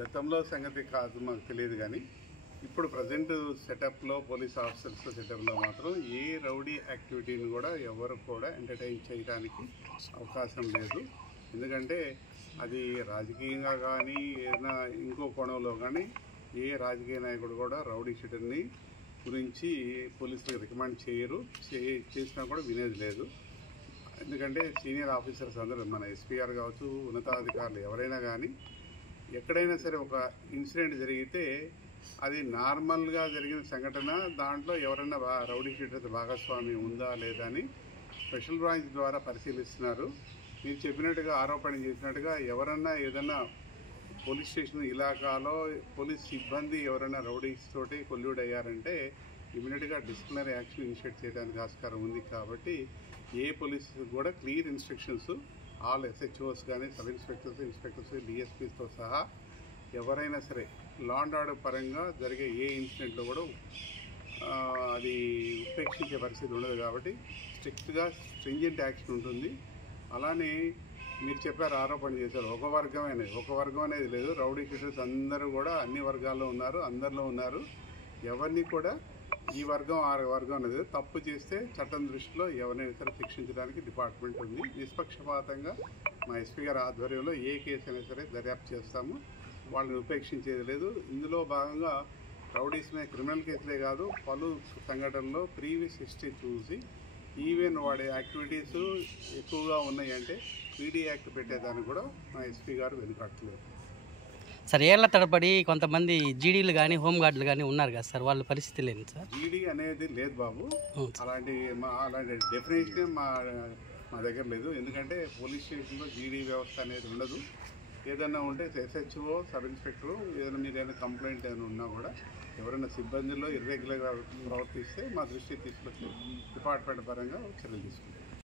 గతంలో సంగతి కాదు మాకు తెలియదు, కానీ ఇప్పుడు ప్రజెంట్ సెటప్లో పోలీస్ ఆఫీసర్స్ సెటప్లో మాత్రం ఏ రౌడీ యాక్టివిటీని కూడా ఎవరు కూడా ఎంటర్టైన్ చేయడానికి అవకాశం లేదు. ఎందుకంటే అది రాజకీయంగా కానీ ఏదైనా ఇంకో కోణంలో కానీ ఏ రాజకీయ నాయకుడు కూడా రౌడీ షీటర్ని గురించి పోలీసులకు రికమెండ్ చేయరు, చేసినా కూడా వినేది లేదు. ఎందుకంటే సీనియర్ ఆఫీసర్స్ అందరూ మన ఎస్పీ గారు కావచ్చు, ఉన్నతాధికారులు ఎవరైనా కానీ ఎక్కడైనా సరే ఒక ఇన్సిడెంట్ జరిగితే అది నార్మల్గా జరిగిన సంఘటన, దాంట్లో ఎవరైనా రౌడీ షీటర్ భాగస్వామి ఉందా లేదా అని స్పెషల్ బ్రాంచ్ ద్వారా పరిశీలిస్తున్నారు. మీరు చెప్పినట్టుగా ఆరోపణ చేసినట్టుగా ఎవరన్నా ఏదన్నా పోలీస్ స్టేషన్ ఇలాకాలో పోలీస్ సిబ్బంది ఎవరైనా రౌడీస్ తోటి కొల్యూడ్ అయ్యారంటే ఇమీడియట్గా డిసిప్లినరీ యాక్షన్ ఇనిషియేట్ చేయడానికి ఆస్కారం ఉంది. కాబట్టి ఏ పోలీస్ కూడా క్లియర్ ఇన్స్ట్రక్షన్స్ ఆల్ ఎస్హెచ్ఓస్ కానీ, సబ్ ఇన్స్పెక్టర్స్, డిఎస్పీస్తో సహా ఎవరైనా సరే లా అండ్ ఆర్డర్ పరంగా జరిగే ఏ ఇన్సిడెంట్లో కూడా అది ఉపేక్షించే పరిస్థితి ఉండదు. కాబట్టి స్ట్రిక్ట్గా స్ట్రింజెంట్ యాక్షన్ ఉంటుంది. అలానే మీరు చెప్పారు, ఆరోపణ చేశారు ఒక వర్గం అనేది లేదు. రౌడీ షీటర్స్ అందరూ కూడా అన్ని వర్గాల్లో ఉన్నారు, అందరిలో ఉన్నారు. ఎవరిని కూడా ఈ వర్గం ఆ వర్గం అనేది తప్పు చేస్తే చట్టం దృష్టిలో ఎవరైనా సరే శిక్షించడానికి డిపార్ట్మెంట్ ఉంది. నిష్పక్షపాతంగా మా ఎస్పీ గారి ఆధ్వర్యంలో ఏ కేసు అయినా సరే దర్యాప్తు చేస్తాము, వాళ్ళని ఉపేక్షించేది లేదు. ఇందులో భాగంగా రౌడీస్ మీద క్రిమినల్ కేసులే కాదు, పలు సంఘటనల్లో ప్రీవియస్ హిస్టరీ చూసి ఈవెన్ వాడే యాక్టివిటీస్ ఎక్కువగా ఉన్నాయంటే పీడీ యాక్ట్ పెట్టేదానికి కూడా మా ఎస్పీ గారు వెనుకట్టలేదు. సార్, ఏళ్ల తరబడి కొంతమంది జీడీలు కానీ హోంగార్డులు కానీ ఉన్నారు కదా సార్, వాళ్ళ పరిస్థితి లేదు సార్. జీడీ అనేది లేదు బాబు, అలాంటి డెఫినేషన్ మా దగ్గర లేదు. ఎందుకంటే పోలీస్ స్టేషన్లో జీడీ వ్యవస్థ అనేది ఉండదు. ఏదైనా ఉంటే ఎస్హెచ్ఓ, సబ్ ఇన్స్పెక్టరు ఏదైనా మీరు ఏదైనా కంప్లైంట్ ఏమైనా ఉన్నా కూడా ఎవరైనా సిబ్బందిలో ఇర్రెగ్యులర్గా ప్రవర్తిస్తే మా దృష్టికి తీసుకొచ్చి డిపార్ట్మెంట్ పరంగా చర్యలు తీసుకుంటాం.